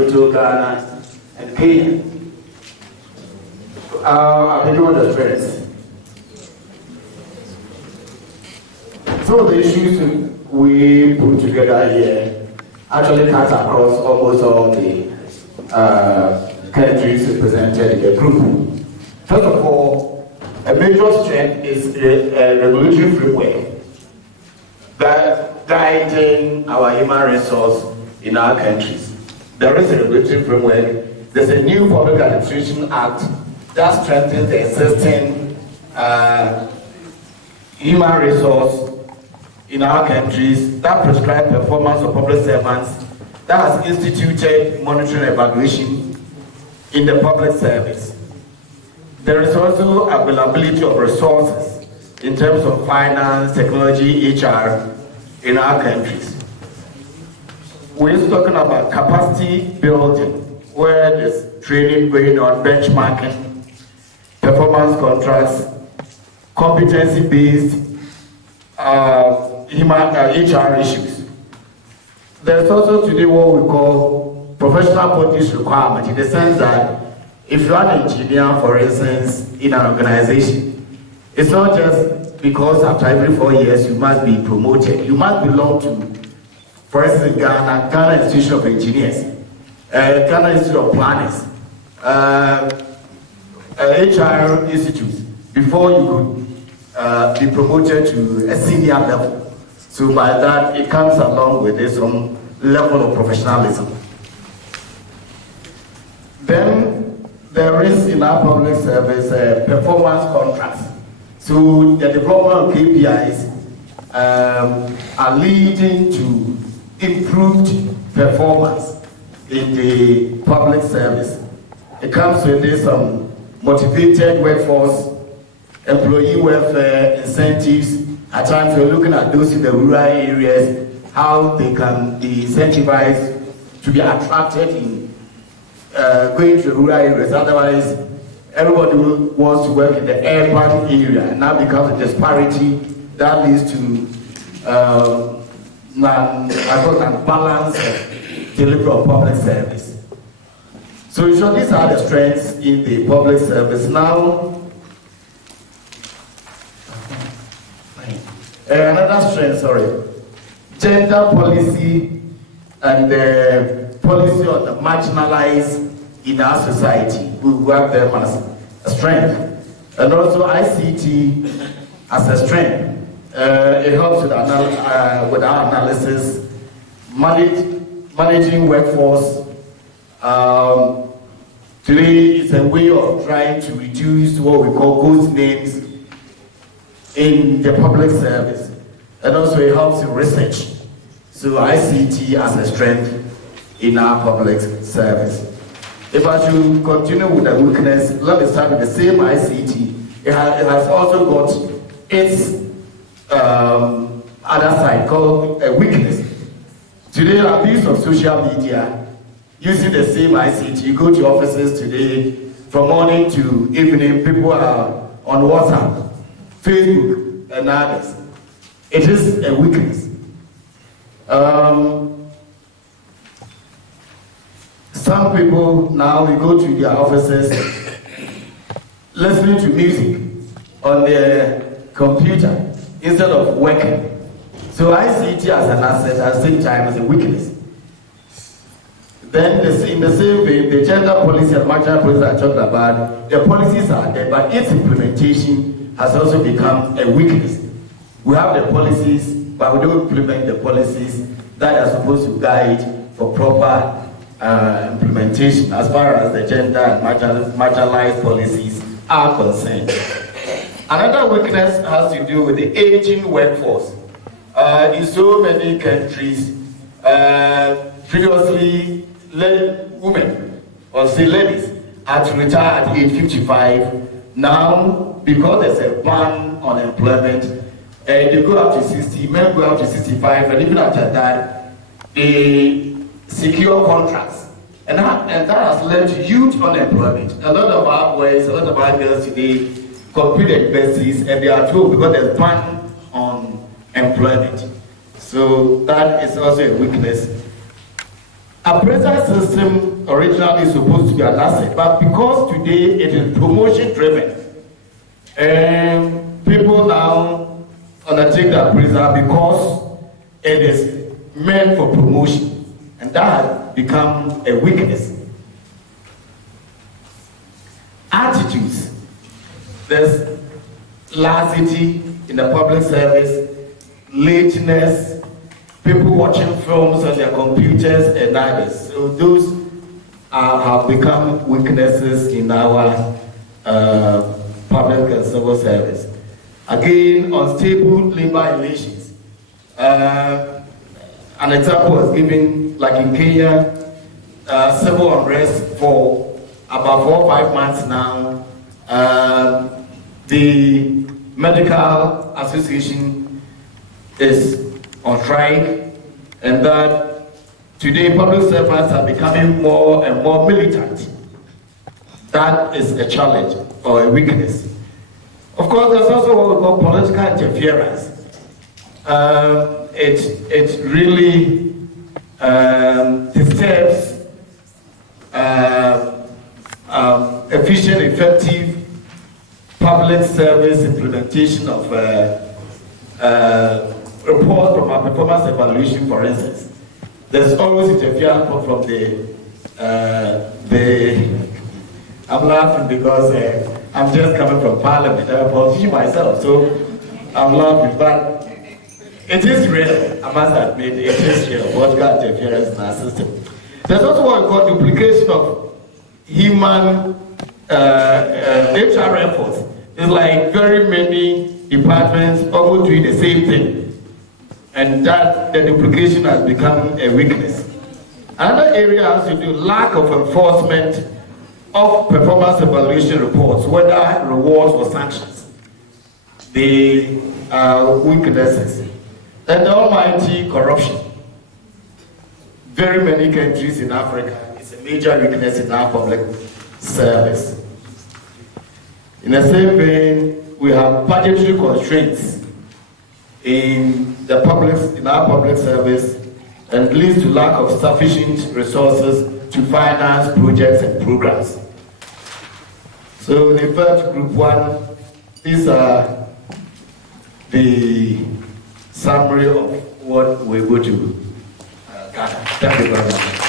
Lesotho, Ghana, and Kenya. I'll begin with the strengths. Some of the issues we put together here actually cuts across almost all the countries represented in the group. First of all, a major strength is a regulatory framework that guiding our human resource in our countries. There is a regulatory framework. There's a new Public Administration Act that strengthens the existing human resource in our countries, that prescribes performance of public servants, that has instituted monitoring and evaluation in the public service. There is also availability of resources in terms of finance, technology, HR in our countries. We're talking about capacity building, where there's training going on, benchmarking, performance contracts, competency-based HR issues. There's also today what we call professional qualities requirement, in the sense that if you're an engineer, for instance, in an organization, it's not just because after every 4 years you must be promoted. You must belong to, for instance, Ghana Institute of Engineers, Ghana Institute of Planners, HR Institute, before you could be promoted to a senior level. So by that, it comes along with some level of professionalism. Then there is in our public service performance contracts. So the development of KPIs are leading to improved performance in the public service. It comes with some motivated workforce, employee welfare, incentives. At times we're looking at those in the rural areas, how they can be incentivized to be attracted in going to the rural areas. Otherwise, everybody wants to work in the urban area. Now becomes a disparity that leads to unbalanced delivery of public service. So these are the strengths in the public service. Now, another strength, gender policy and the policy of the marginalized in our society. We work them as a strength. And also ICT as a strength. It helps with our analysis, managing workforce. Today it's a way of trying to reduce what we call ghost names in the public service, and also it helps in research. So ICT as a strength in our public service. If I should continue with the weakness, let me start with the same ICT. It has also got its other side called a weakness. Today, abuse of social media using the same ICT. You go to offices today, from morning to evening, people are on WhatsApp, Facebook, and others. It is a weakness. Some people now, we go to their offices listening to music on their computer instead of working. So ICT as an asset at the same time is a weakness. Then in the same way, the gender policy and marginal policy I talked about, the policies are there, but its implementation has also become a weakness. We have the policies, but we don't implement the policies that are supposed to guide for proper implementation as far as the gender and marginalized policies are concerned. Another weakness has to do with the aging workforce. In so many countries, previously women, or say ladies, had to retire at age 55. Now, because there's a ban on employment, they go up to 60, men go up to 65, and even after that, they secure contracts. And that has led to youth unemployment. A lot of our boys, a lot of our girls today complete universities, and they are told because there's ban on employment. So that is also a weakness. Appraisal system originally supposed to be an asset, but because today it is promotion driven, people now undertake the appraisal because it is meant for promotion, and that has become a weakness. Attitudes. There's laxity in the public service, lateness, people watching films on their computers and others. So those have become weaknesses in our public and civil service. Again, unstable labor relations. An example was given, like in Kenya, civil unrest for about 4 or 5 months now. The medical association is on strike, and that today public servants are becoming more and more militant. That is a challenge or a weakness. Of course, there's also what we call political interference. It really disturbs efficient, effective public service implementation of reports from our performance evaluation, for instance. There's always interference from I'm laughing because I'm just coming from Parliament. I'm a politician myself, so I'm laughing. But it is real, I must admit, it is real, political interference in our system. There's also what we call duplication of human HR efforts. It's like very many departments almost doing the same thing, and that the duplication has become a weakness. Another area has to do lack of enforcement of performance evaluation reports, whether rewards or sanctions. The weaknesses. And the almighty corruption. Very many countries in Africa, it's a major weakness in our public service. In the same vein, we have budgetary constraints in our public service, and leads to lack of sufficient resources to finance projects and programs. So the first group one, these are the summary of what we're going to gather. Thank you very much.